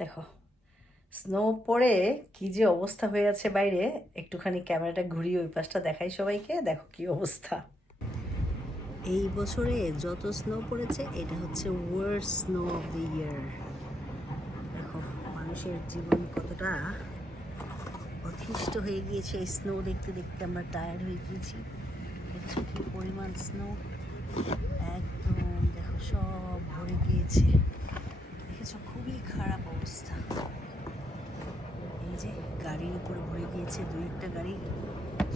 দেখো স্নো পড়ে কি যে অবস্থা হয়ে আছে বাইরে। একটুখানি ক্যামেরাটা ঘুরিয়ে ওই পাশটা দেখাই সবাইকে, দেখো কি অবস্থা। এই বছরে যত স্নো পড়েছে এটা হচ্ছে worst snow of the year. দেখো মানুষের জীবন কতটা অতিষ্ঠ হয়ে গিয়েছে এই স্নো দেখতে দেখতে, আমরা টায়ার্ড হয়ে গিয়েছি। দেখছো কি পরিমাণ স্নো, একদম দেখো সব ভরে গিয়েছে। দেখেছো খুবই খারাপ অবস্থা। এই যে গাড়ির উপরে ভরে গিয়েছে, দুই একটা গাড়ি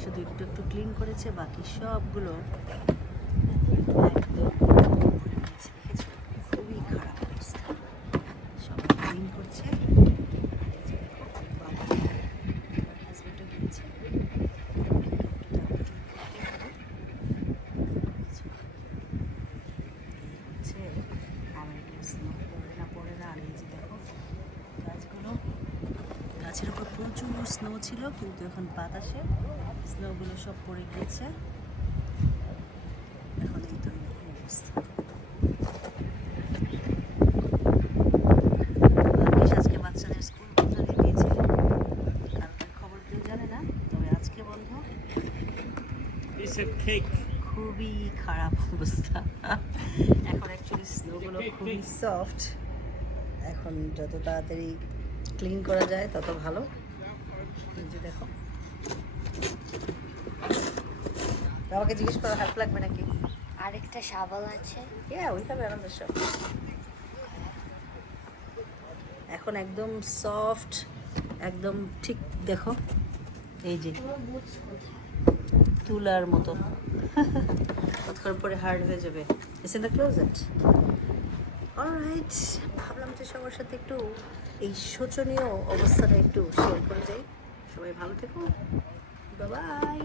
শুধু একটু একটু ক্লিন করেছে, বাকি সবগুলো একদম ভরে গিয়েছে। দেখেছো খুবই খারাপ অবস্থা, সবাই ক্লিন করছে। হাজবেন্ডও গিয়েছে হচ্ছে আমেরিকার স্নো পড়ে না পড়ে না। আর এই যে দেখো গাছগুলো, গাছের উপর প্রচুর স্নো ছিল কিন্তু এখন বাতাসে স্নোগুলো সব পড়ে গিয়েছে। এখন এই তো এরকম অবস্থা। ভাগ্যিস আজকে বাচ্চাদের স্কুল বন্ধ দিয়ে দিয়েছে, কালকের খবর কেউ জানে না, তবে আজকে বন্ধ। খুবই খারাপ অবস্থা। এখন অ্যাকচুয়ালি স্নোগুলো খুবই সফট, এখন যত তাড়াতাড়ি ক্লিন করা যায় তত ভালো। এই যে দেখো, বাবাকে জিজ্ঞেস করো হেল্প লাগবে নাকি। আরেকটা শাবল আছে। ওই হবে আনন্দ সব। এখন একদম সফট, একদম ঠিক দেখো এই যে তুলার মতো। কতক্ষণ পরে হার্ড হয়ে যাবে। It's in the closet. Alright, ভাবলাম যে সবার সাথে একটু এই শোচনীয় অবস্থাটা একটু শেয়ার করে যাই। সবাই ভালো থেকো, বাই বাই।